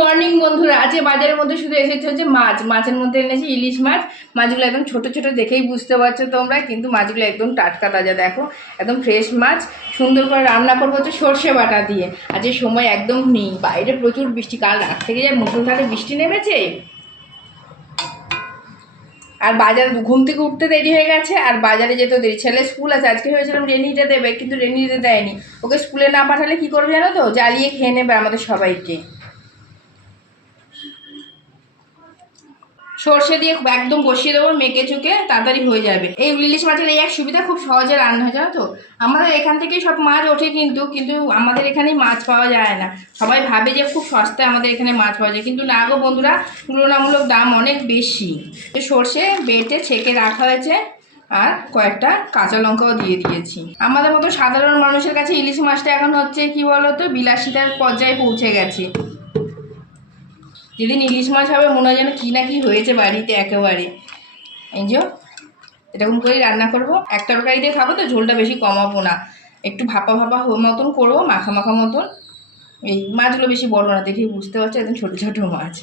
Morning বন্ধুরা, আজকে বাজারের মধ্যে শুধু এসেছে হচ্ছে মাছের মধ্যে এনেছি ইলিশ মাছ। মাছগুলো একদম ছোট ছোট দেখেই বুঝতে পারছো তোমরা, কিন্তু মাছগুলো একদম টাটকা তাজা, দেখো একদম ফ্রেশ মাছ। সুন্দর করে রান্না করবো হচ্ছে সর্ষে বাটা দিয়ে। আজকে সময় একদম নেই, বাইরে প্রচুর বৃষ্টি, কাল রাত থেকে যা মুষলধারে বৃষ্টি নেমেছে। আর বাজার ঘুম থেকে উঠতে দেরি হয়ে গেছে, আর বাজারে যেতে দেরি। ছেলে স্কুল আছে, আজকে ভেবেছিলাম রেনিতে দেবে, কিন্তু রেনিতে দেয়নি। ওকে স্কুলে না পাঠালে কি করবে জানো তো, জ্বালিয়ে খেয়ে নেবে আমাদের সবাইকে। সর্ষে দিয়ে একদম বসিয়ে দেবো, মেখে চুকে তাড়াতাড়ি হয়ে যাবে। এই ইলিশ মাছের এই এক সুবিধা, খুব সহজে রান্না হয়ে জানো তো। আমাদের এখান থেকেই সব মাছ ওঠে, কিন্তু আমাদের এখানেই মাছ পাওয়া যায় না। সবাই ভাবে যে খুব সস্তায় আমাদের এখানে মাছ পাওয়া যায়, কিন্তু না গো বন্ধুরা, তুলনামূলক দাম অনেক বেশি। সর্ষে বেটে ছেঁকে রাখা হয়েছে, আর কয়েকটা কাঁচা লঙ্কাও দিয়ে দিয়েছি। আমাদের মতো সাধারণ মানুষের কাছে ইলিশ মাছটা এখন হচ্ছে কি বলতো, বিলাসিতার পর্যায়ে পৌঁছে গেছে। যেদিন ইলিশ মাছ হবে মনে হয় যেন কি না কি হয়েছে বাড়িতে একেবারে। এই যে এরকম করেই রান্না করবো, এক তরকারি দিয়ে খাবো তো, ঝোলটা বেশি কমাবো না, একটু ভাপা ভাপা মতন করবো, মাখা মাখা মতন। এই মাছগুলো বেশি বড় না, দেখেই বুঝতে পারছো একদম ছোটো ছোটো মাছ।